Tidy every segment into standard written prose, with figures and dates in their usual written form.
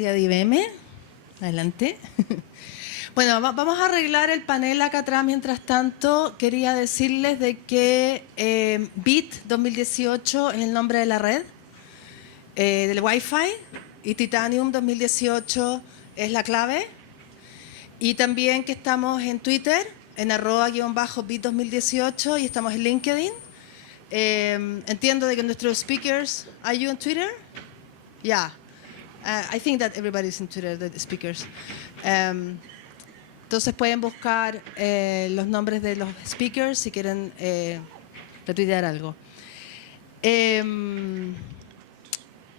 partida de IBM. Adelante. Bueno, vamos a arreglar el panel acá atrás. Mientras tanto, quería decirles de que BIT 2018 es el nombre de la red, del Wi-Fi, y Titanium 2018 es la clave. Y también que estamos en Twitter, en @_BIT 2018, y estamos en LinkedIn. Entiendo de que nuestros speakers... ¿Are you on Twitter? Yeah. I think that everybody's in Twitter, the speakers. Entonces pueden buscar los nombres de los speakers si quieren retuitear algo.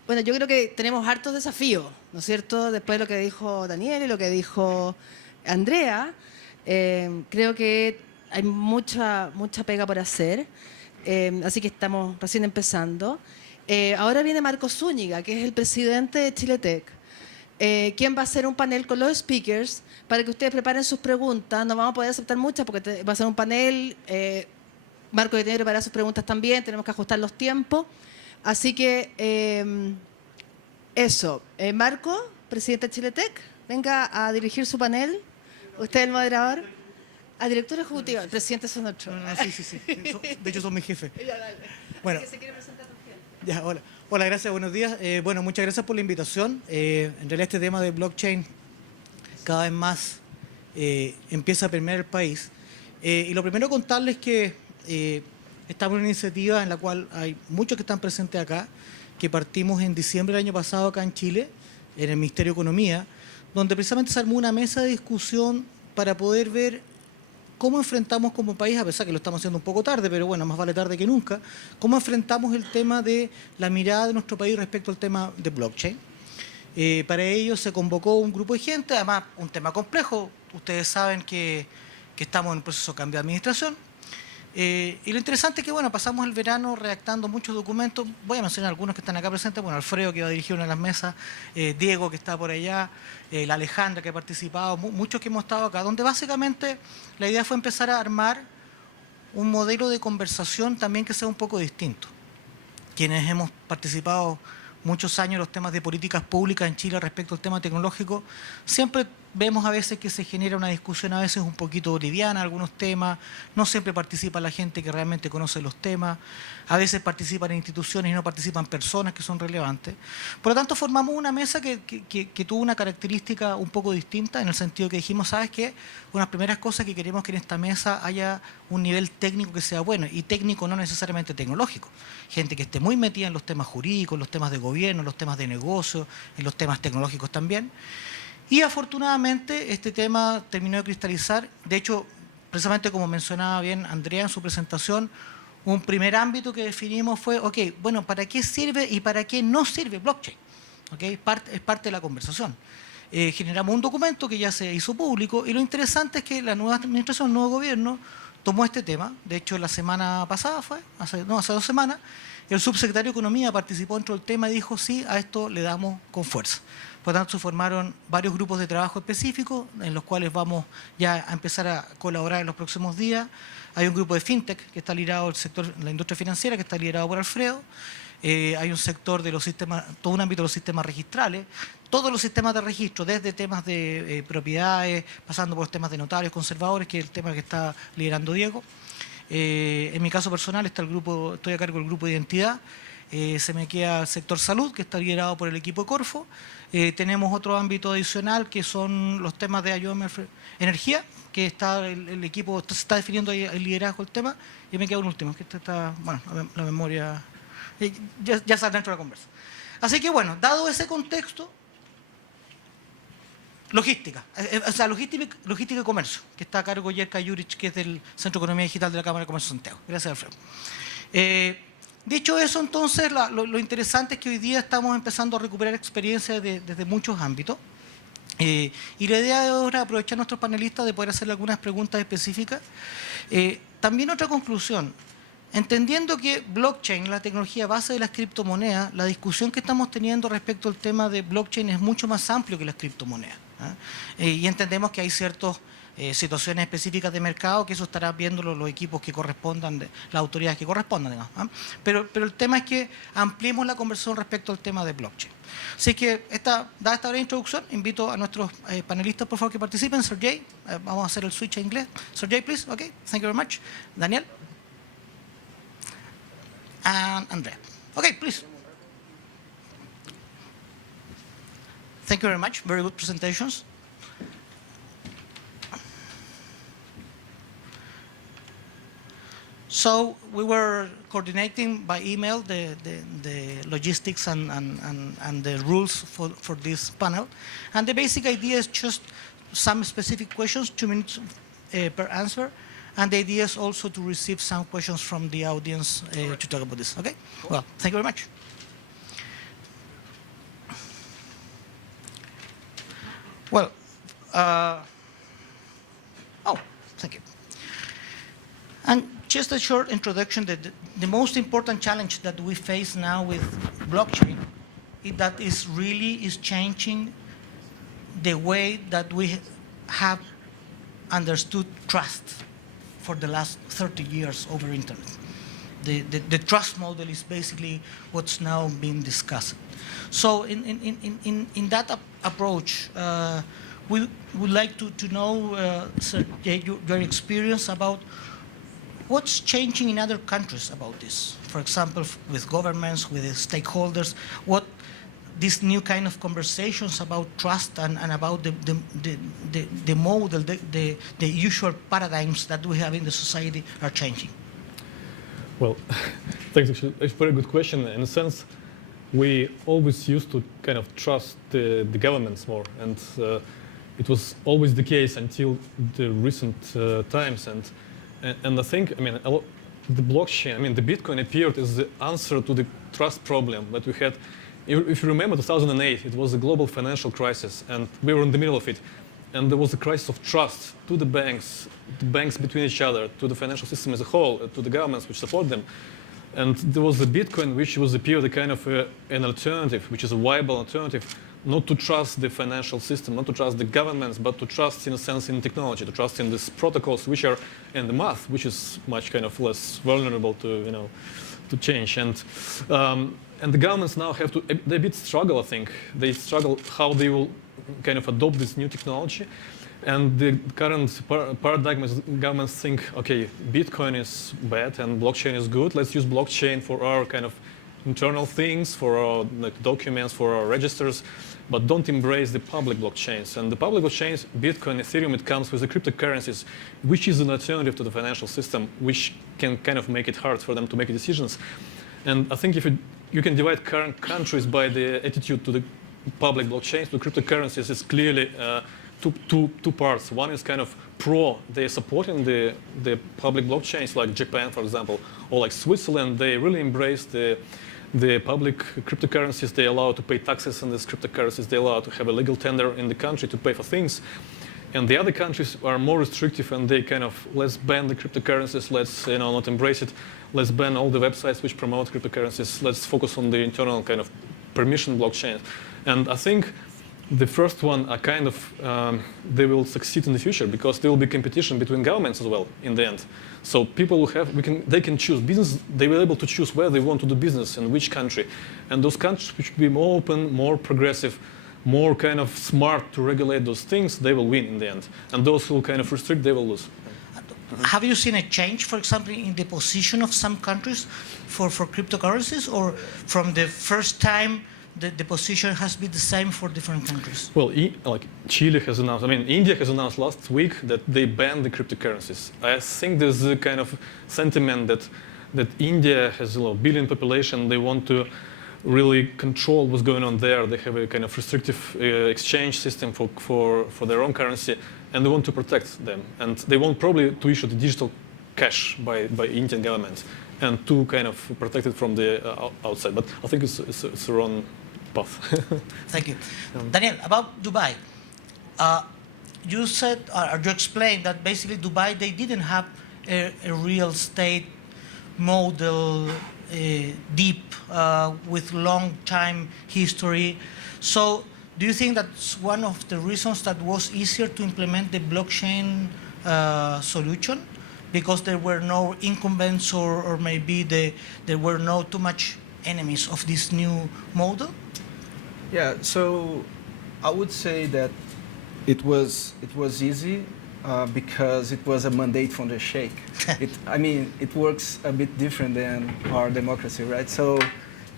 Bueno, yo creo que tenemos hartos desafíos, ¿no es cierto? Después de lo que dijo Daniel y lo que dijo Andrea, creo que hay mucha pega por hacer, así que estamos recién empezando. Ahora viene Marco Zúñiga, que es el presidente de Chiletec, quien va a hacer un panel con los speakers para que ustedes preparen sus preguntas. No vamos a poder aceptar muchas porque va a ser un panel. Marco tiene que preparar sus preguntas también, tenemos que ajustar los tiempos. Así que eso. Marco, presidente de Chiletec, venga a dirigir su panel. Usted es el moderador. A director ejecutivo, el presidente son otros. No, sí. De hecho son mis jefes. Bueno. ¿Se quiere presentar también? Ya, hola, gracias, buenos días. Bueno, muchas gracias por la invitación. En realidad este tema de blockchain cada vez más empieza a permear el país. Y lo primero contarles que estamos en una iniciativa en la cual hay muchos que están presentes acá, que partimos en diciembre del año pasado acá en Chile, en el Ministerio de Economía, donde precisamente se armó una mesa de discusión para poder ver cómo enfrentamos como país, a pesar que lo estamos haciendo un poco tarde, pero bueno, más vale tarde que nunca, cómo enfrentamos el tema de la mirada de nuestro país respecto al tema de blockchain. Para ello se convocó un grupo de gente, además un tema complejo. Ustedes saben que estamos en un proceso de cambio de administración. Y lo interesante es que, bueno, pasamos el verano redactando muchos documentos. Voy a mencionar algunos que están acá presentes. Bueno, Alfredo, que va a dirigir una de las mesas, Diego, que está por allá, la Alejandra, que ha participado, muchos que hemos estado acá, donde básicamente la idea fue empezar a armar un modelo de conversación también que sea un poco distinto. Quienes hemos participado muchos años en los temas de políticas públicas en Chile respecto al tema tecnológico, siempre vemos a veces que se genera una discusión a veces un poquito liviana, algunos temas, no siempre participa la gente que realmente conoce los temas, a veces participan instituciones y no participan personas que son relevantes. Por lo tanto, formamos una mesa que tuvo una característica un poco distinta, en el sentido que dijimos, ¿sabes qué? Unas primeras cosas que queremos que en esta mesa haya un nivel técnico que sea bueno, y técnico no necesariamente tecnológico. Gente que esté muy metida en los temas jurídicos, en los temas de gobierno, en los temas de negocio, en los temas tecnológicos también. Y afortunadamente este tema terminó de cristalizar. De hecho, precisamente como mencionaba bien Andrea en su presentación, un primer ámbito que definimos fue, ok, bueno, ¿para qué sirve y para qué no sirve blockchain? ¿Okay? Es parte de la conversación. Generamos un documento que ya se hizo público, y lo interesante es que la nueva administración, el nuevo gobierno, tomó este tema. De hecho, la semana pasada hace 2 semanas, el subsecretario de Economía participó dentro del tema y dijo, sí, a esto le damos con fuerza. Por lo tanto, se formaron varios grupos de trabajo específicos en los cuales vamos ya a empezar a colaborar en los próximos días. Hay un grupo de fintech que está liderado el sector, la industria financiera, que está liderado por Alfredo. Hay un sector de los sistemas, todo un ámbito de los sistemas registrales, todos los sistemas de registro, desde temas de propiedades, pasando por los temas de notarios, conservadores, que es el tema que está liderando Diego. En mi caso personal estoy a cargo del grupo de identidad. Se me queda el sector salud, que está liderado por el equipo de Corfo. Tenemos otro ámbito adicional, que son los temas de ayuda a energía, que está el equipo, se está definiendo ahí el liderazgo del tema. Y me queda un último, que está, bueno, la memoria ya sale dentro de la conversa. Así que bueno, dado ese contexto, logística, o sea, logística y comercio, que está a cargo Yerka Juric, que es del Centro de Economía Digital de la Cámara de Comercio de Santiago. Gracias, Alfredo. Dicho eso, entonces, lo interesante es que hoy día estamos empezando a recuperar experiencias desde muchos ámbitos. Y la idea es ahora aprovechar a nuestros panelistas de poder hacerle algunas preguntas específicas. También otra conclusión. Entendiendo que blockchain, la tecnología base de las criptomonedas, la discusión que estamos teniendo respecto al tema de blockchain es mucho más amplio que las criptomonedas. Y entendemos que hay ciertos situaciones específicas de mercado, que eso estarán viendo los equipos que correspondan, las autoridades que correspondan, digamos, ¿ah? Pero el tema es que ampliemos la conversación respecto al tema de blockchain. Así que, dada esta breve introducción, invito a nuestros panelistas, por favor, que participen. Sergey, vamos a hacer el switch a inglés. Sergey, please. Okay, thank you very much. Daniel. And Andrea. Okay, please. Thank you very much. Very good presentations. So we were coordinating by email the logistics and the rules for this panel. And the basic idea is just some specific questions, 2 minutes per answer. And the idea is also to receive some questions from the audience to talk about this. Okay? Well, thank you very much. Well, thank you. And just a short introduction, the most important challenge that we face now with blockchain is that it really is changing the way that we have understood trust for the last 30 years over internet. The trust model is basically what's now being discussed. So in that approach, we would like to know, Sergey, your experience about what's changing in other countries about this. For example, with governments, with stakeholders, what these new kind of conversations about trust and about the model, the usual paradigms that we have in the society are changing. Well, thanks. Actually, it's a very good question. In a sense, we always used to kind of trust the governments more, and it was always the case until the recent times. And I think, I mean, the blockchain, I mean, the Bitcoin appeared as the answer to the trust problem that we had. If you remember 2008, it was a global financial crisis, and we were in the middle of it. And there was a crisis of trust to the banks between each other, to the financial system as a whole, to the governments which support them. And there was the Bitcoin, which was appeared a kind of an alternative, which is a viable alternative, not to trust the financial system, not to trust the governments, but to trust, in a sense, in technology, to trust in these protocols, which are, and the math, which is much kind of less vulnerable to, to change. And the governments now have to, they a bit struggle, I think. They struggle how they will kind of adopt this new technology. And the current paradigm is governments think, okay, Bitcoin is bad and blockchain is good. Let's use blockchain for our kind of internal things, for our documents, for our registers, but don't embrace the public blockchains. And the public blockchains, Bitcoin, Ethereum, it comes with the cryptocurrencies, which is an alternative to the financial system, which can kind of make it hard for them to make decisions. And I think if you can divide current countries by the attitude to the public blockchains, to cryptocurrencies, is clearly two parts. One is kind of they're supporting the public blockchains, like Japan, for example, or like Switzerland. They really embrace the public cryptocurrencies. They allow to pay taxes on these cryptocurrencies. They allow to have a legal tender in the country to pay for things. And the other countries are more restrictive, and they kind of, let's ban the cryptocurrencies, let's not embrace it, let's ban all the websites which promote cryptocurrencies, let's focus on the internal kind of permission blockchain. And I think the first one are kind of, they will succeed in the future because there will be competition between governments as well in the end. So people will have, they can choose business, they will be able to choose where they want to do business in which country. And those countries which will be more open, more progressive, more kind of smart to regulate those things, they will win in the end. And those who kind of restrict, they will lose. Have you seen a change, for example, in the position of some countries for cryptocurrencies, or from the first time the position has been the same for different countries? Well, like Chile has announced, India has announced last week that they banned the cryptocurrencies. I think there's a kind of sentiment that India has a billion population, they want to really control what's going on there. They have a kind of restrictive exchange system for their own currency, and they want to protect them. And they want probably to issue the digital cash by Indian government and to kind of protect it from the outside. But I think it's the wrong path. Thank you. Daniel, about Dubai. You said, or you explained that basically Dubai, they didn't have a real estate model deep with long time history. So do you think that's one of the reasons that was easier to implement the blockchain solution? Because there were no incumbents, or maybe there were no too much enemies of this new model? Yeah, so I would say that it was easy because it was a mandate from the sheikh. I mean, it works a bit different than our democracy, right? So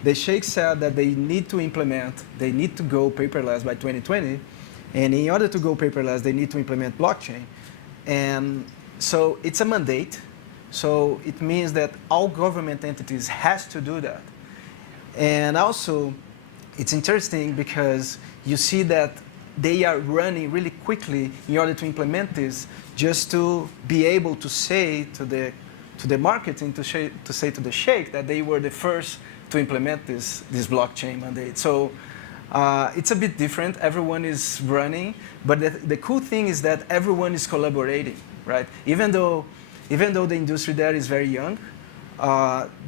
the sheikh said that they need to implement, they need to go paperless by 2020, and in order to go paperless, they need to implement blockchain. And so it's a mandate, so it means that all government entities has to do that. And also, it's interesting because you see that they are running really quickly in order to implement this, just to be able to say to the marketing, to say to the sheikh that they were the first to implement this blockchain mandate. So it's a bit different. Everyone is running, but the cool thing is that everyone is collaborating, right? Even though the industry there is very young,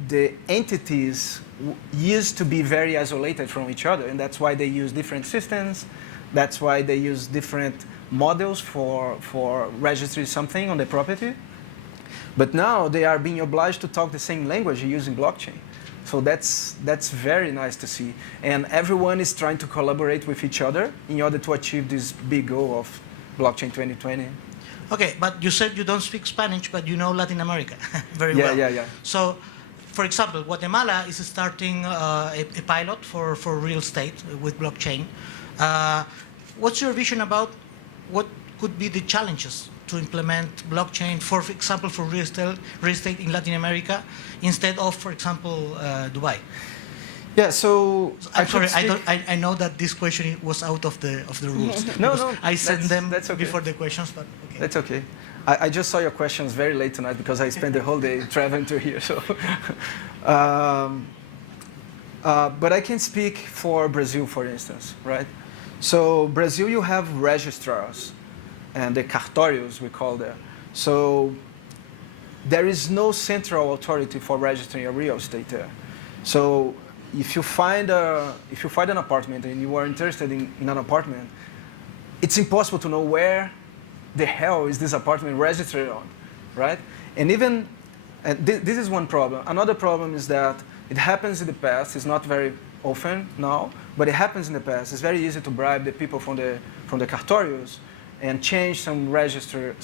the entities used to be very isolated from each other, and that's why they use different systems. That's why they use different models for registering something on the property. But now they are being obliged to talk the same language using blockchain. So that's very nice to see. And everyone is trying to collaborate with each other in order to achieve this big goal of blockchain 2020. Okay, but you said you don't speak Spanish, but you know Latin America very well. Yeah. So, for example, Guatemala is starting a pilot for real estate with blockchain. What's your vision about what could be the challenges to implement blockchain, for example, for real estate in Latin America, instead of, for example, Dubai? Yeah, so I'm sorry, I know that this question was out of the rules. No, I sent them that's okay. before the questions, but okay. That's okay. I just saw your questions very late tonight because I spent the whole day traveling to here. So, but I can speak for Brazil, for instance, right? So Brazil, you have registrars and the cartórios, we call them. So there is no central authority for registering a real estate there. So if you find an apartment and you are interested in an apartment, it's impossible to know where the hell is this apartment registered on, right? And this is one problem. Another problem is that it happens in the past. It's not very often now, but it happens in the past. It's very easy to bribe the people from the cartórios and change some registered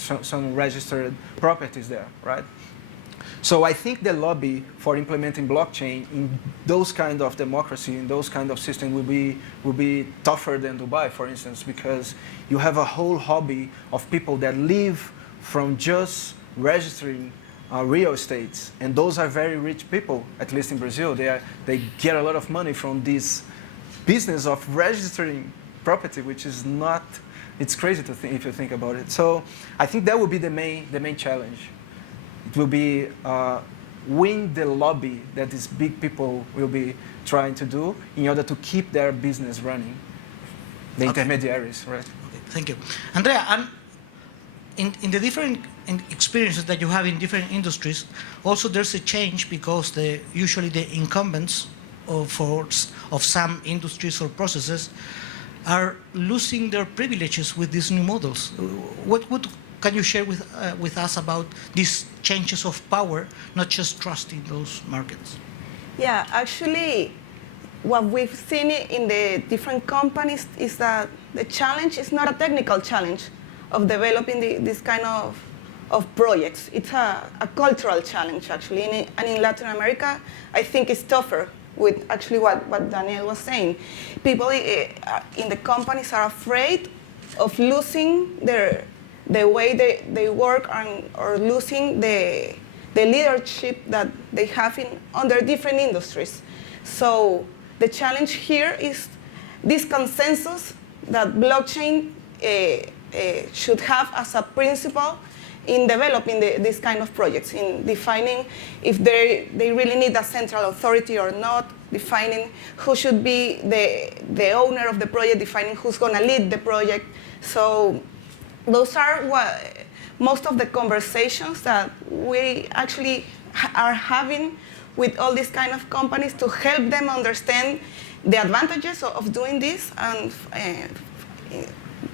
properties there, right? So I think the lobby for implementing blockchain in those kind of democracy, in those kind of system, will be tougher than Dubai, for instance, because you have a whole hobby of people that live from just registering real estates, and those are very rich people. At least in Brazil, they get a lot of money from this business of registering property, which is not. It's crazy to think if you think about it. So I think that will be the main challenge. It will be win the lobby that these big people will be trying to do in order to keep their business running. The intermediaries, right? Okay, thank you. Andrea, in the different experiences that you have in different industries, also there's a change because usually the incumbents of some industries or processes are losing their privileges with these new models. What can you share with us about these changes of power, not just trust in those markets? Yeah, actually, what we've seen in the different companies is that the challenge is not a technical challenge of developing this kind of projects. It's a cultural challenge, actually. And in Latin America, I think it's tougher with actually what Daniel was saying. People in the companies are afraid of losing the way they work or losing the leadership that they have on their different industries. So the challenge here is this consensus that blockchain should have as a principle in developing this kind of projects, in defining if they really need a central authority or not, defining who should be the owner of the project, defining who's going to lead the project. So those are most of the conversations that we actually are having with all these kind of companies to help them understand the advantages of doing this, and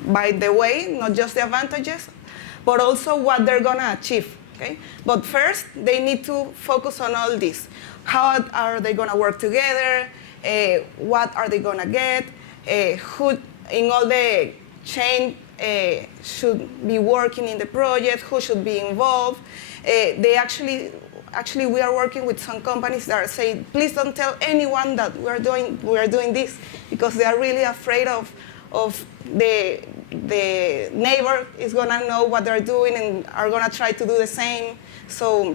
by the way, not just the advantages, but also what they're gonna achieve. Okay? But first, they need to focus on all this. How are they gonna work together? What are they gonna get? Who in all the chain should be working in the project? Who should be involved? They actually, we are working with some companies that are saying, please don't tell anyone that we are doing this, because they are really afraid of the neighbor is gonna know what they're doing and are gonna try to do the same. So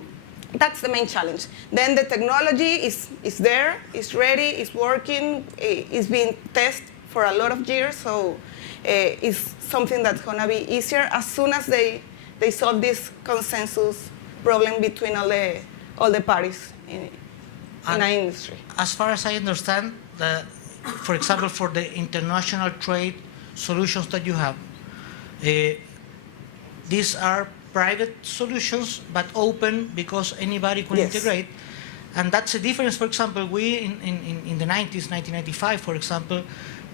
that's the main challenge. Then the technology is there, it's ready, it's working, it's being tested for a lot of years. So it's something that's gonna be easier as soon as they solve this consensus problem between all the parties in our industry. As far as I understand, for example, for the international trade solutions that you have, these are private solutions but open because anybody can integrate. And that's a difference. For example, we in the 90s, 1995, for example,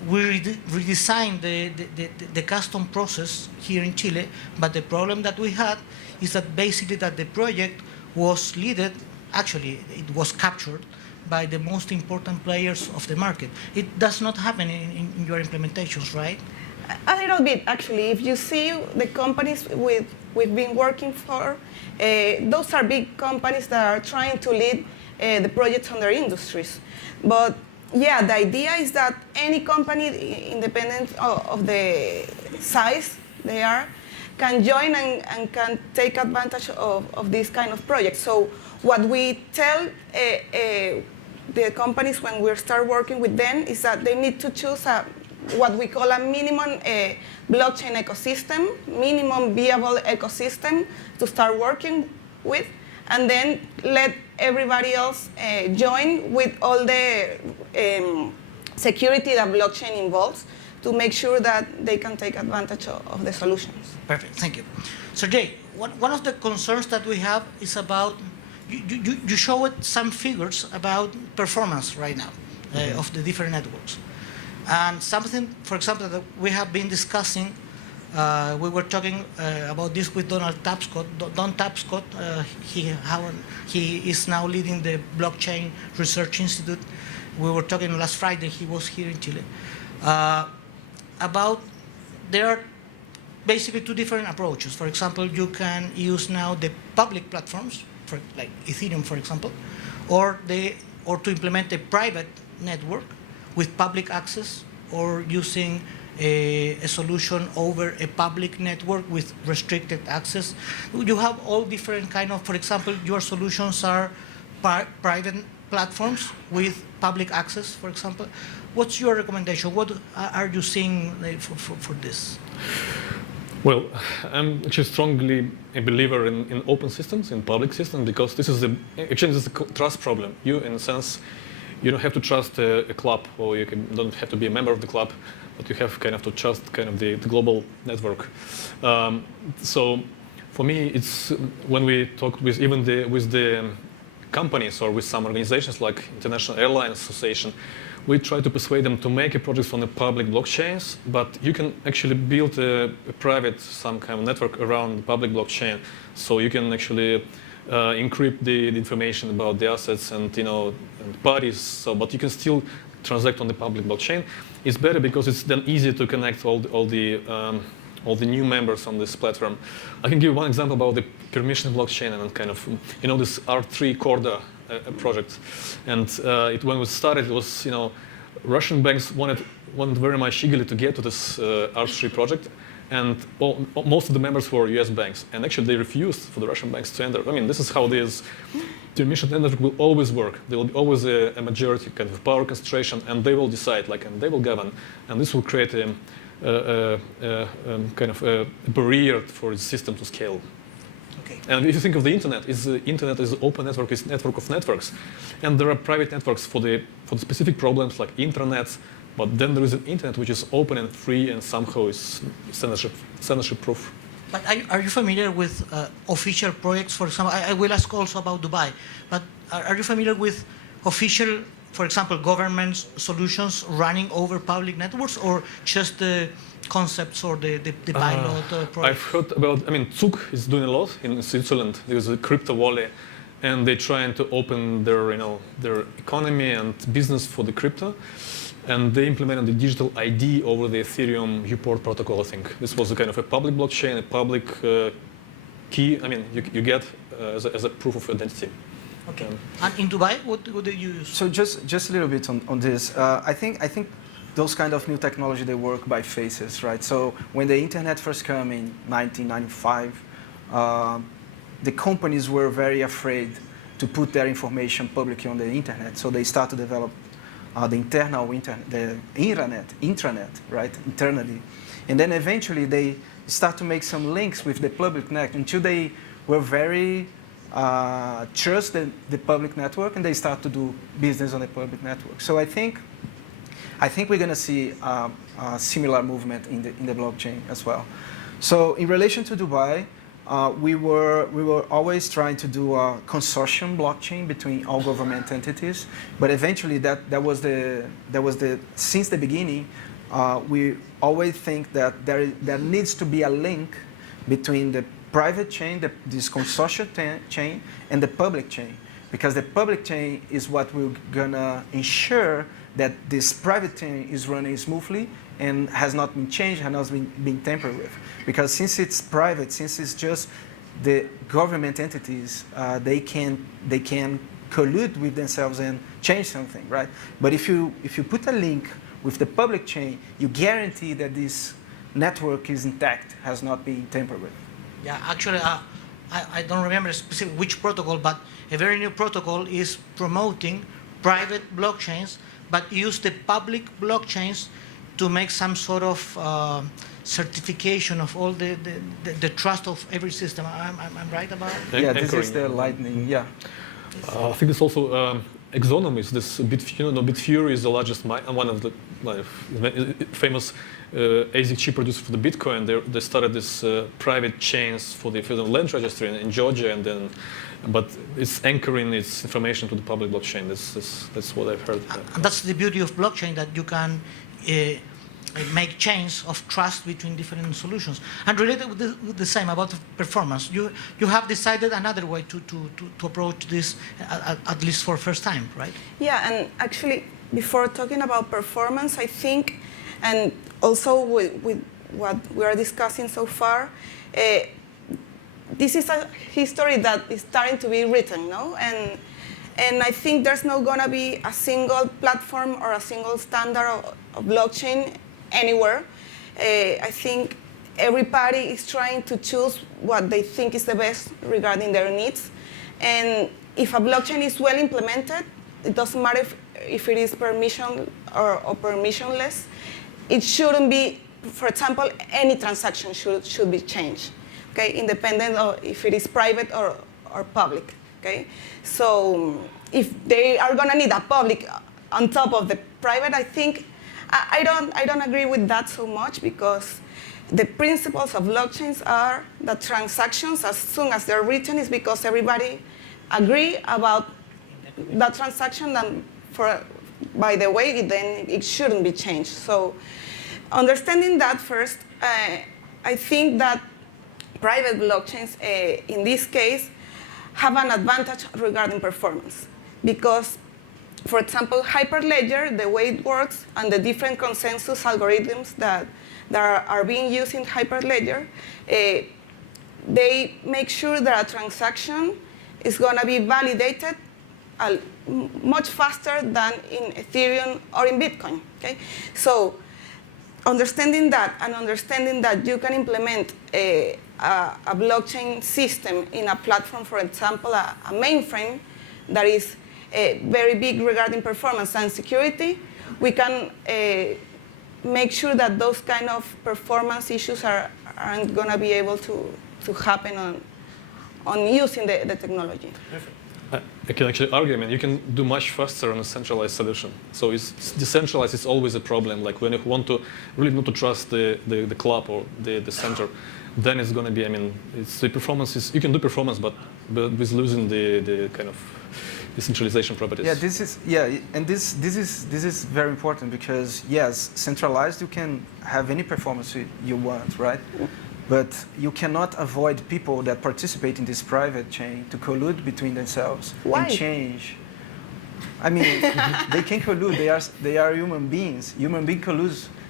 we redesigned the custom process here in Chile, but the problem that we had is that basically that the project was leaded, actually it was captured by the most important players of the market. It does not happen in your implementations, right? A little bit, actually. If you see the companies we've been working for, those are big companies that are trying to lead the projects on their industries. But yeah, the idea is that any company, independent of the size they are, can join and can take advantage of this kind of projects. So what we tell the companies when we start working with them is that they need to choose what we call a minimum blockchain ecosystem, minimum viable ecosystem to start working with, and then let everybody else join with all the security that blockchain involves to make sure that they can take advantage of the solutions. Perfect, thank you. So Jay, one of the concerns that we have is about, you showed some figures about performance right now of the different networks. And something, for example, that we have been discussing, we were talking about this with Donald Tapscott. Don Tapscott, he is now leading the Blockchain Research Institute. We were talking last Friday, he was here in Chile, about there are basically two different approaches. For example, you can use now the public platforms, like Ethereum, for example, or to implement a private network with public access, or using a solution over a public network with restricted access. You have all different kind of, for example, your solutions are private platforms with public access, for example. What's your recommendation? What are you seeing for this? Well, I'm actually strongly a believer in open systems, in public systems, because this is this is a trust problem. You, in a sense, you don't have to trust a club, or you don't have to be a member of the club, but you have kind of to trust kind of the global network. So for me, it's when we talk with even with the companies or with some organizations like International Airlines Association, we try to persuade them to make a project on the public blockchains, but you can actually build a private, some kind of network around the public blockchain. So you can actually encrypt the information about the assets and and parties. So, but you can still transact on the public blockchain. It's better because it's then easy to connect all the new members on this platform. I can give one example about the permission blockchain and kind of this R3 Corda project. And when it was started, it was Russian banks wanted very much eagerly to get to this R3 project. And most of the members were US banks. And actually, they refused for the Russian banks to enter. I mean, this is how this permission network will always work. There will be always a majority kind of power concentration, and they will decide, and they will govern. And this will create a kind of a barrier for the system to scale. Okay. And if you think of the internet is open network, it's network of networks. And there are private networks for the specific problems like intranets. But then there is an internet which is open and free and somehow is censorship proof. But are you familiar with official projects? For example, I will ask also about Dubai. But are you familiar with official for example, government solutions running over public networks, or just the concepts or the pilot project? I've heard about, Zug is doing a lot in Switzerland. There's a crypto wallet, and they're trying to open their, their economy and business for the crypto. And they implemented the digital ID over the Ethereum Uport protocol, I think. This was a kind of a public blockchain, a public key. You get as a proof of identity. Okay. And in Dubai, what do you use? So just a little bit on this. I think those kind of new technology, they work by phases, right? So when the internet first came in 1995, the companies were very afraid to put their information publicly on the internet. So they started to develop the intranet, right, internally. And then eventually they start to make some links with the public net until they were very trust the public network, and they start to do business on the public network. So I think we're going to see a similar movement in the blockchain as well. So in relation to Dubai, we were always trying to do a consortium blockchain between all government entities, but eventually that was the since the beginning. We always think that there needs to be a link between the private chain, this consortium chain, and the public chain, because the public chain is what we're gonna ensure that this private chain is running smoothly and has not been changed, has not been tampered with. Because since it's private, since it's just the government entities, they can collude with themselves and change something, right? But if you put a link with the public chain, you guarantee that this network is intact, has not been tampered with. Yeah, actually, I don't remember specifically which protocol, but a very new protocol is promoting private blockchains, but use the public blockchains to make some sort of certification of all the trust of every system. I'm right about it? Yeah, this is the lightning. Yeah. I think it's also Exonomies. This Bitfury is the largest, one of the famous ASIC chip producers for the Bitcoin. They started this private chains for the federal land registry in Georgia, but it's anchoring its information to the public blockchain. That's what I've heard. And that's the beauty of blockchain, that you can make chains of trust between different solutions. And related with the same about performance, you have decided another way to approach this, at least for first time, right? Yeah, and actually, before talking about performance, I think, and also with what we are discussing so far, this is a history that is starting to be written, no? And I think there's not going to be a single platform or a single standard of blockchain anywhere. I think every party is trying to choose what they think is the best regarding their needs. And if a blockchain is well implemented, it doesn't matter if it is permission or permissionless. It shouldn't be, for example, any transaction should be changed, okay, independent of if it is private or public. Okay, so if they are going to need a public on top of the private, I think I don't agree with that so much, because the principles of blockchains are that transactions, as soon as they're written, is because everybody agree about that transaction, and by the way, then it shouldn't be changed. So understanding that first, I think that private blockchains, in this case, have an advantage regarding performance, because, for example, Hyperledger, the way it works, and the different consensus algorithms that are being used in Hyperledger, they make sure that a transaction is going to be validated much faster than in Ethereum or in Bitcoin. Okay? So understanding that, and understanding that you can implement a blockchain system in a platform, for example, a mainframe that is very big regarding performance and security, we can make sure that those kind of performance issues aren't going to be able to happen on using the technology. Perfect. I can actually argue, you can do much faster on a centralized solution. So it's decentralized is always a problem. Like when you want to really not to trust the club or the center, then it's going to be, it's the performance is, you can do performance, but with losing the kind of decentralization properties. Yeah, this is very important because yes, centralized you can have any performance you want, right? But you cannot avoid people that participate in this private chain to collude between themselves Why? and change. I mean, they can collude. They are human beings. Human beings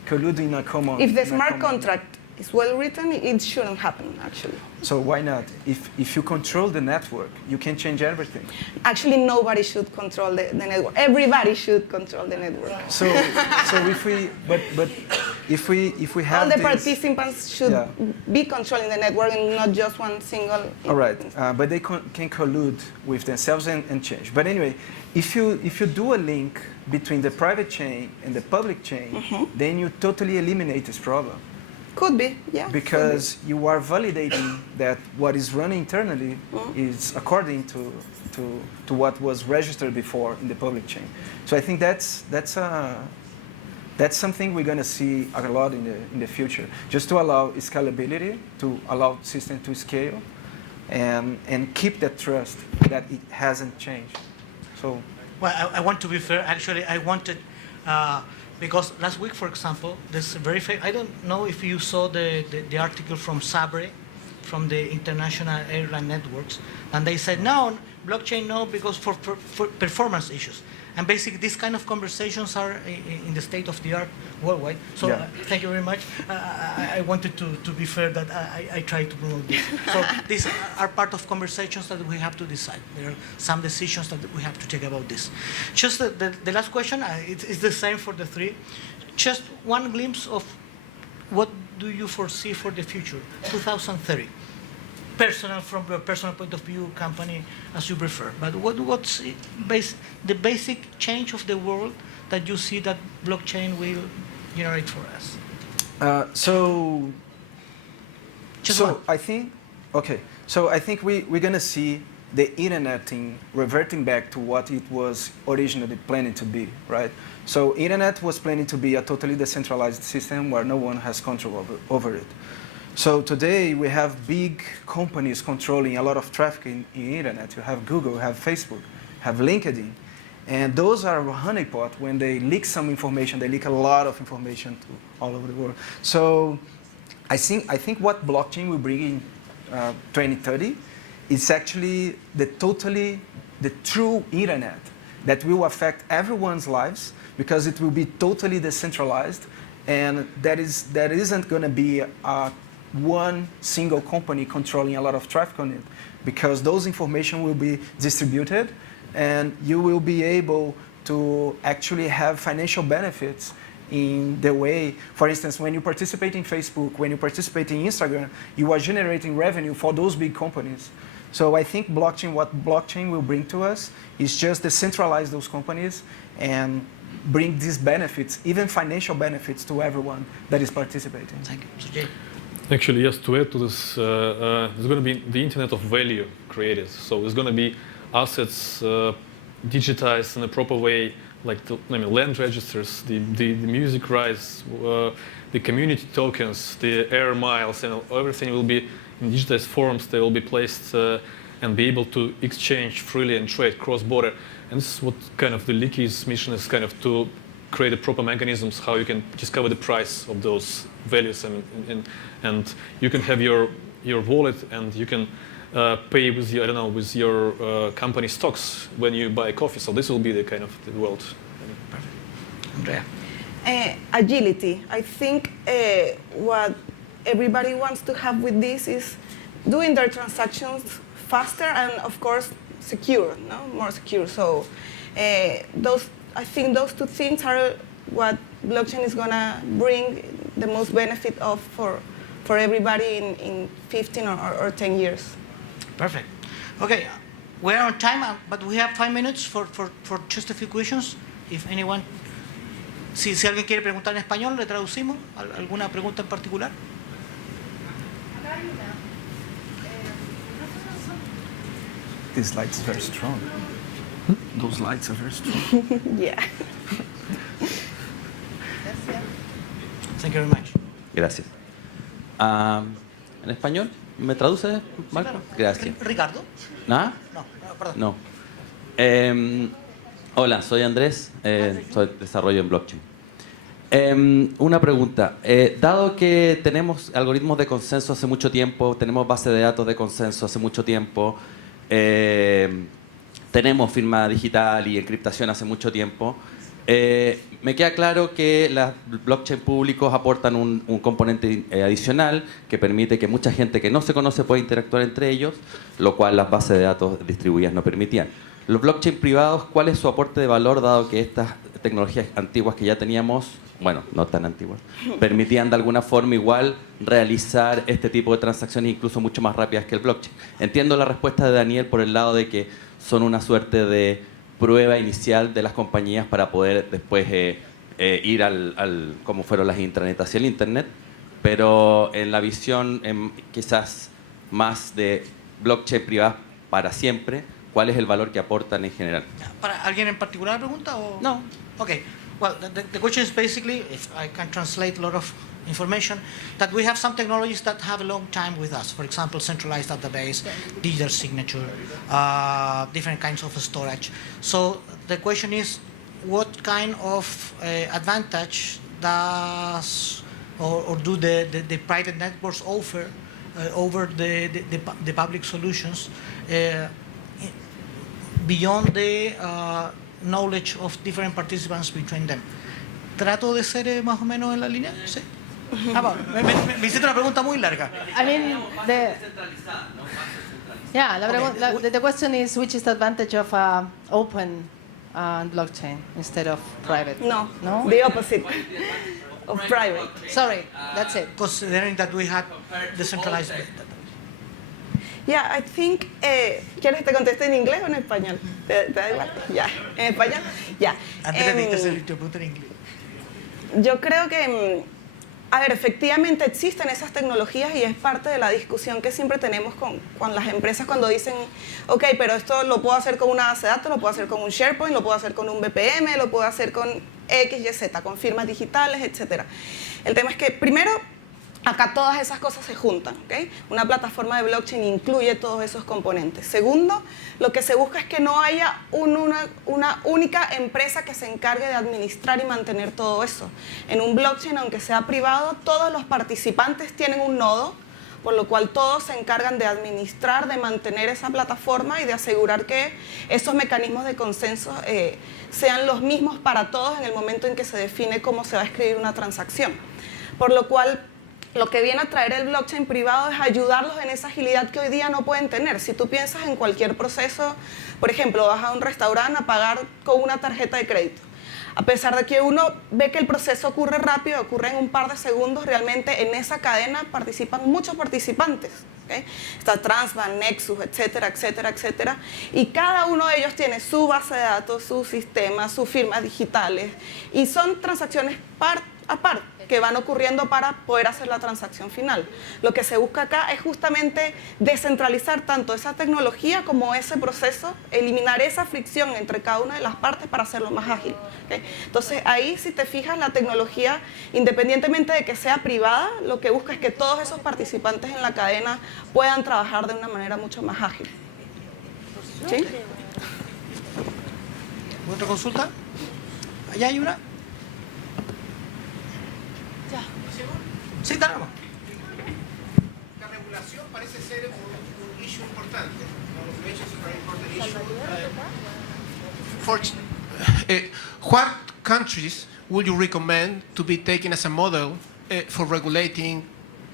collude in a common. If the in a smart common- contract is well written, it shouldn't happen, actually. So why not? If you control the network, you can change everything. Actually, nobody should control the network. Everybody should control the network. So if we if we have All the this, participants should Yeah. be controlling the network and not just one single. all right, but they can collude with themselves and change. But anyway, if you do a link between the private chain and the public chain, then you totally eliminate this problem. Could be, yeah. Because you are validating that what is running internally is according to what was registered before in the public chain. So I think that's something we're going to see a lot in the future, just to allow scalability, to allow system to scale, and keep that trust that it hasn't changed. So. Well, I want to be fair. Actually, I wanted, because last week, for example, this very I don't know if you saw the article from Sabre, from the International Airline Networks, and they said, no, blockchain no, because for performance issues. And basically, these kind of conversations are in the state of the art worldwide. So Yeah. thank you very much. I wanted to be fair that I try to promote this. So these are part of conversations that we have to decide. There are some decisions that we have to take about this. Just the last question, it's the same for the three. Just one glimpse of what do you foresee for the future, 2030? Personal, from your personal point of view, company, as you prefer. But what's the basic change of the world that you see that blockchain will generate for us? So one. I think, okay. So I think we're gonna see the internet thing reverting back to what it was originally planning to be, right? So internet was planning to be a totally decentralized system where no one has control over it. So today we have big companies controlling a lot of traffic in internet. You have Google, you have Facebook, you have LinkedIn. And those are a honeypot. When they leak some information, they leak a lot of information to all over the world. So I think what blockchain will bring in 2030 is actually the true internet that will affect everyone's lives, because it will be totally decentralized, and that isn't going to be one single company controlling a lot of traffic on it, because those information will be distributed, and you will be able to actually have financial benefits in the way, for instance, when you participate in Facebook, when you participate in Instagram, you are generating revenue for those big companies. So I think what blockchain will bring to us is just decentralize those companies and bring these benefits, even financial benefits, to everyone that is participating. Thank you. So Jay. Actually, yes, to add to this, there's going to be the internet of value created. So there's going to be assets digitized in a proper way, like land registers, the music rights, the community tokens, the air miles, and everything will be in digitized forms. They will be placed and be able to exchange freely and trade cross-border. And this is what kind of the Leaky's mission is, kind of to create a proper mechanisms how you can discover the price of those values, and you can have your wallet, and you can pay with your, with your company stocks when you buy coffee. So this will be the kind of the world. Perfect. Andrea. Agility. I think what everybody wants to have with this is doing their transactions faster and, of course, secure, no? More secure. So I think those two things are what blockchain is going to bring the most benefit of for everybody in 15 or 10 years. Perfect. Okay, we're on time, but we have 5 minutes for just a few questions. If anyone, si alguien quiere preguntar en español, le traducimos. ¿Alguna pregunta en particular? This light is very strong. Those lights are very strong. Yeah. Thank you very much. Gracias. ¿En español? ¿Me traduce, Marco? Claro. Gracias. Ricardo. ¿Nada? No, perdón. No. Hola, soy Andrés, soy desarrollo en blockchain. Una pregunta. Dado que tenemos algoritmos de consenso hace mucho tiempo, tenemos base de datos de consenso hace mucho tiempo, tenemos firma digital y encriptación hace mucho tiempo, me queda claro que los blockchain públicos aportan un componente adicional que permite que mucha gente que no se conoce pueda interactuar entre ellos, lo cual las bases de datos distribuidas no permitían. Los blockchain privados, ¿cuál es su aporte de valor dado que estas tecnologías antiguas que ya teníamos, bueno, no tan antiguas, permitían de alguna forma igual realizar este tipo de transacciones incluso mucho más rápidas que el blockchain? Entiendo la respuesta de Daniel por el lado de que son una suerte de prueba inicial de las compañías para poder después ir al como fueron las intranet hacia el internet, pero en la visión quizás más de blockchain privadas para siempre, ¿cuál es el valor que aportan en general? ¿Para alguien en particular pregunta o? No. Okay. Well, the question is basically, if I can translate a lot of information, that we have some technologies that have a long time with us. For example, centralized database, digital signature, different kinds of storage. So the question is, what kind of advantage does or do the private networks offer over the public solutions beyond the knowledge of different participants between them? ¿Trato de ser más o menos en la línea? Sí. Me hiciste una pregunta muy larga. I mean, the question is, which is the advantage of open blockchain instead of private? No, No? the opposite of private. Sorry, that's it. Considering that we had decentralized. Yeah, I think, ¿quieres que te conteste en inglés o en español? ¿Te da igual? Ya, ¿en español? Ya. Antes de que te pregunte en inglés. Yo creo que, a ver, efectivamente existen esas tecnologías y es parte de la discusión que siempre tenemos con las empresas cuando dicen, ok, pero esto lo puedo hacer con una base de datos, lo puedo hacer con un SharePoint, lo puedo hacer con un VPN, lo puedo hacer con X, Y, Z, con firmas digitales, etc. El tema es que, primero, acá todas esas cosas se juntan, ¿okay? Una plataforma de blockchain incluye todos esos componentes. Segundo, lo que se busca es que no haya una única empresa que se encargue de administrar y mantener todo eso. En un blockchain, aunque sea privado, todos los participantes tienen un nodo, por lo cual todos se encargan de administrar, de mantener esa plataforma y de asegurar que esos mecanismos de consenso sean los mismos para todos en el momento en que se define cómo se va a escribir una transacción. Por lo cual, lo que viene a traer el blockchain privado es ayudarlos en esa agilidad que hoy día no pueden tener. Si tú piensas en cualquier proceso, por ejemplo, vas a un restaurante a pagar con una tarjeta de crédito. A pesar de que uno ve que el proceso ocurre rápido, ocurre en un par de segundos, realmente en esa cadena participan muchos participantes. ¿Okay? Está Transbank, Nexus, etcétera, etcétera, etcétera. Y cada uno de ellos tiene su base de datos, su sistema, sus firmas digitales. Y son transacciones aparte que van ocurriendo para poder hacer la transacción final. Lo que se busca acá es justamente descentralizar tanto esa tecnología como ese proceso, eliminar esa fricción entre cada una de las partes para hacerlo más ágil. ¿Okay? Entonces ahí, si te fijas, la tecnología, independientemente de que sea privada, lo que busca es que todos esos participantes en la cadena puedan trabajar de una manera mucho más ágil. ¿Sí? ¿Otra consulta? ¿Allá hay una? Sí, dale. La regulación parece ser un issue importante. Regulation is a very important issue. What countries would you recommend to be taken as a model for regulating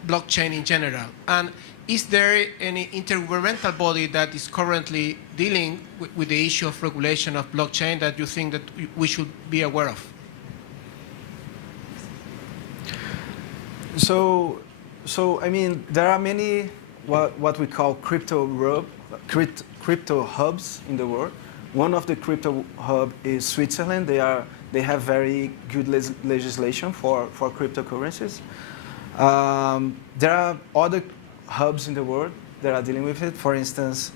blockchain in general? And is there any intergovernmental body that is currently dealing with the issue of regulation of blockchain that you think that we should be aware of? So I mean, there are many what we call crypto hubs in the world. One of the crypto hub is Switzerland. They have very good legislation for cryptocurrencies. There are other hubs in the world that are dealing with it. For instance,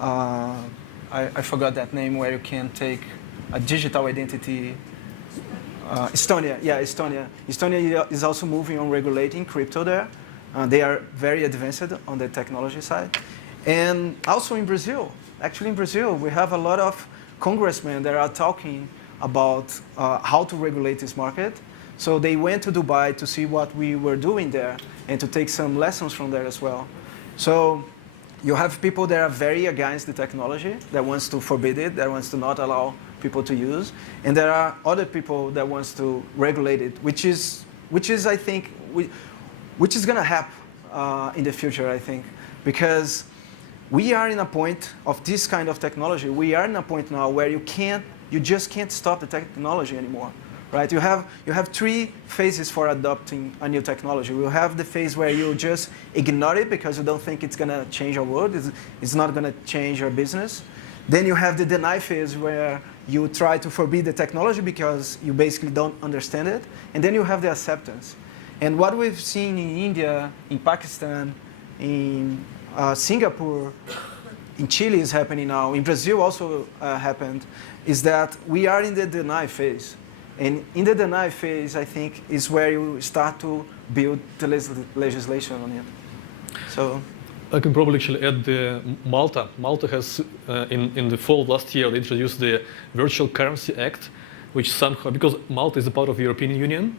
I forgot that name, where you can take a digital identity. Estonia, yeah, Estonia. Estonia is also moving on regulating crypto there. They are very advanced on the technology side. And also in Brazil, actually in Brazil, we have a lot of congressmen that are talking about how to regulate this market. So they went to Dubai to see what we were doing there and to take some lessons from there as well. So you have people that are very against the technology, that wants to forbid it, that wants to not allow people to use. And there are other people that wants to regulate it, which is I think, which is going to happen in the future, I think. Because we are in a point of this kind of technology. We are in a point now where you just can't stop the technology anymore. Right? You have three phases for adopting a new technology. You have the phase where you just ignore it because you don't think it's going to change your world. It's not going to change your business. Then you have the deny phase where you try to forbid the technology because you basically don't understand it. And then you have the acceptance. And what we've seen in India, in Pakistan, in Singapore, in Chile is happening now, in Brazil also happened, is that we are in the deny phase. And in the deny phase, I think, is where you start to build the legislation on it. So I can probably actually add Malta. Malta has, in the fall of last year, they introduced the Virtual Currency Act, which somehow, because Malta is a part of the European Union,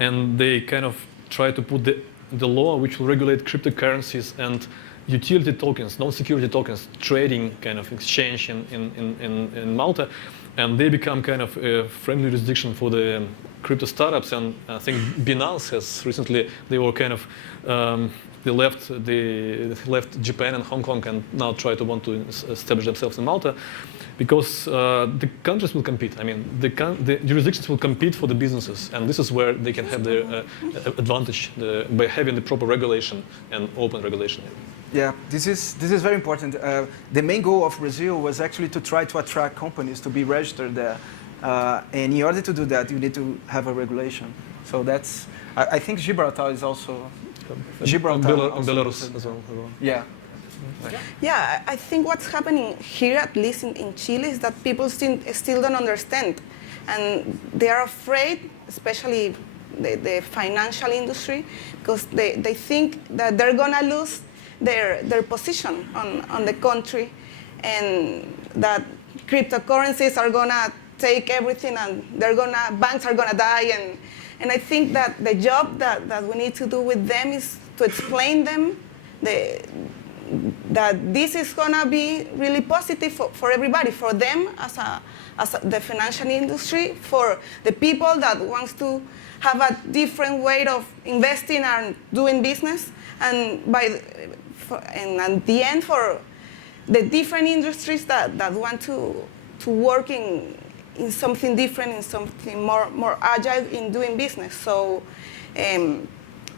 and they kind of try to put the law which will regulate cryptocurrencies and utility tokens, non-security tokens, trading kind of exchange in Malta. And they become kind of a friendly jurisdiction for the crypto startups. And I think Binance has recently, they were kind of, they left Japan and Hong Kong and now want to establish themselves in Malta, because the countries will compete. I mean, the jurisdictions will compete for the businesses, and this is where they can have their advantage by having the proper regulation and open regulation. Yeah, this is very important. The main goal of Brazil was actually to try to attract companies to be registered there. And in order to do that, you need to have a regulation. So that's, I think Gibraltar is also, Belarus as well. Yeah. Yeah, I think what's happening here, at least in Chile, is that people still don't understand. And they are afraid, especially the financial industry, because they think that they're going to lose their position on the country, and that cryptocurrencies are going to take everything, and banks are going to die. And I think that the job that we need to do with them is to explain them that this is going to be really positive for everybody, for them as the financial industry, for the people that wants to have a different way of investing and doing business, and at the end for the different industries that want to work in something different, in something more agile in doing business. So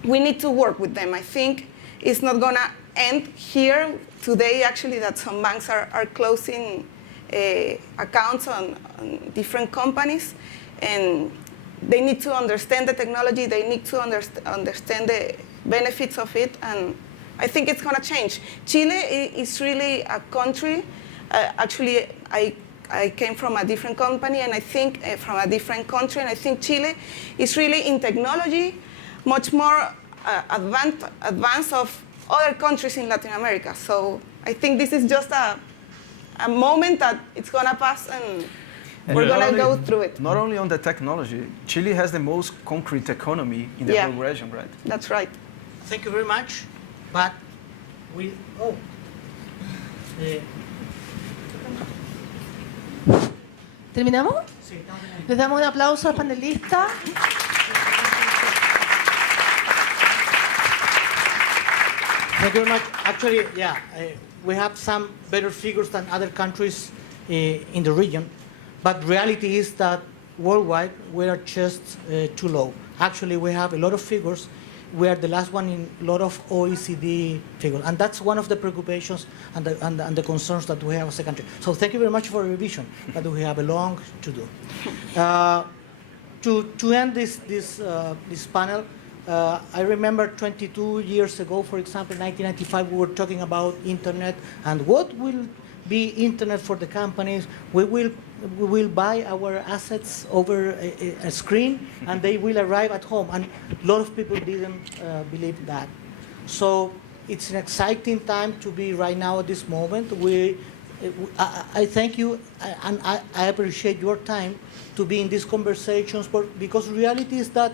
we need to work with them. I think it's not going to end here today, actually, that some banks are closing accounts on different companies, and they need to understand the technology, they need to understand the benefits of it, and I think it's going to change. Chile is really a country, actually I came from a different company, and I think from a different country, and I think Chile is really in technology much more advanced of other countries in Latin America. So I think this is just a moment that it's going to pass, and we're going to go through it. Not only on the technology, Chile has the most concrete economy in the whole region, right? That's right. Thank you very much. But ¿Terminamos? Sí, Les damos un aplauso al panelista. thank you very much. Actually, yeah, we have some better figures than other countries in the region, but reality is that worldwide we are just too low. Actually, we have a lot of figures. We are the last one in a lot of OECD figures, and that's one of the preoccupations and the concerns that we have as a country. So thank you very much for your vision, but we have a long to do. To end this panel, I remember 22 years ago, for example, 1995, we were talking about internet and what will be internet for the companies. We will buy our assets over a screen and they will arrive at home. And a lot of people didn't believe that. So it's an exciting time to be right now at this moment. I thank you, and I appreciate your time to be in these conversations, because reality is that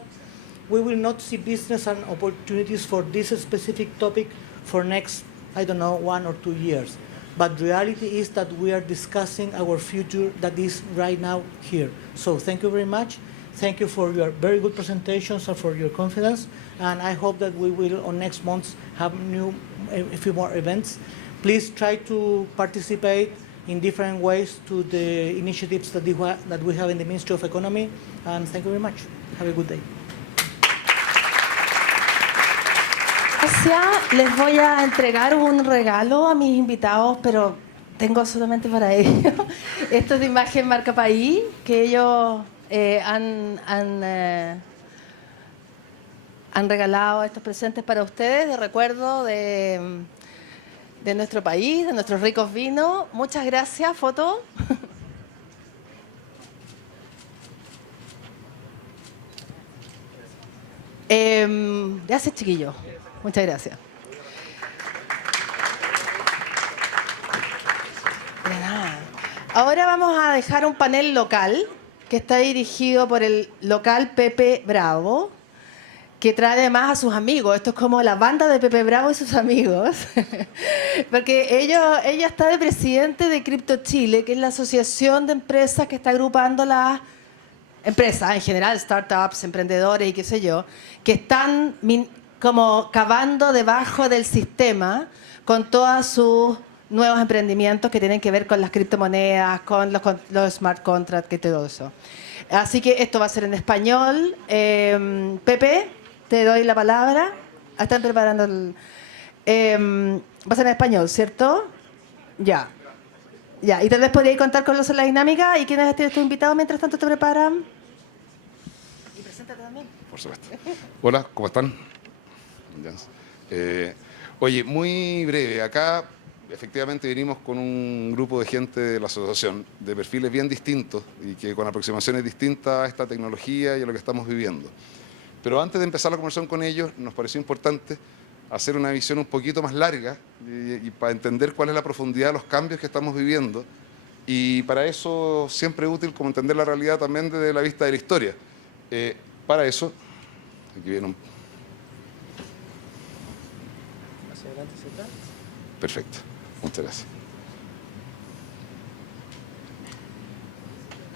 we will not see business and opportunities for this specific topic for next, I don't know, 1 or 2 years. But reality is that we are discussing our future that is right now here. So thank you very much. Thank you for your very good presentations and for your confidence. And I hope that we will, on next months, have a few more events. Please try to participate in different ways to the initiatives that we have in the Ministry of Economy. And thank you very much. Have a good day. Gracias. Les voy a entregar un regalo a mis invitados, pero tengo solamente para ellos. Esto es de imagen marca país, que ellos han regalado estos presentes para ustedes de recuerdo de nuestro país, de nuestros ricos vinos. Muchas gracias. Foto. Gracias, chiquillos. Muchas gracias. De nada. Ahora vamos a dejar un panel local que está dirigido por el local Pepe Bravo, que trae además a sus amigos. Esto es como la banda de Pepe Bravo y sus amigos. Porque ella está de presidente de Crypto Chile, que es la asociación de empresas que está agrupando las empresas, en general, startups, emprendedores y qué sé yo, que están como cavando debajo del sistema con todos sus nuevos emprendimientos que tienen que ver con las criptomonedas, con los smart contracts y todo eso. Así que esto va a ser en español. Pepe, te doy la palabra. Están preparando el... va a ser en español, ¿cierto? Ya. Ya, y tal vez podríais contar con la dinámica y quiénes tienes tus invitados mientras tanto te preparan. Y preséntate también. Por supuesto. Hola, ¿cómo están? Oye, muy breve. Acá efectivamente vinimos con un grupo de gente de la asociación de perfiles bien distintos y que con aproximaciones distintas a esta tecnología y a lo que estamos viviendo. Pero antes de empezar la conversación con ellos, nos pareció importante hacer una visión un poquito más larga y para entender cuál es la profundidad de los cambios que estamos viviendo. Y para eso siempre es útil como entender la realidad también desde la vista de la historia. Para eso, aquí viene un... Perfecto, muchas gracias.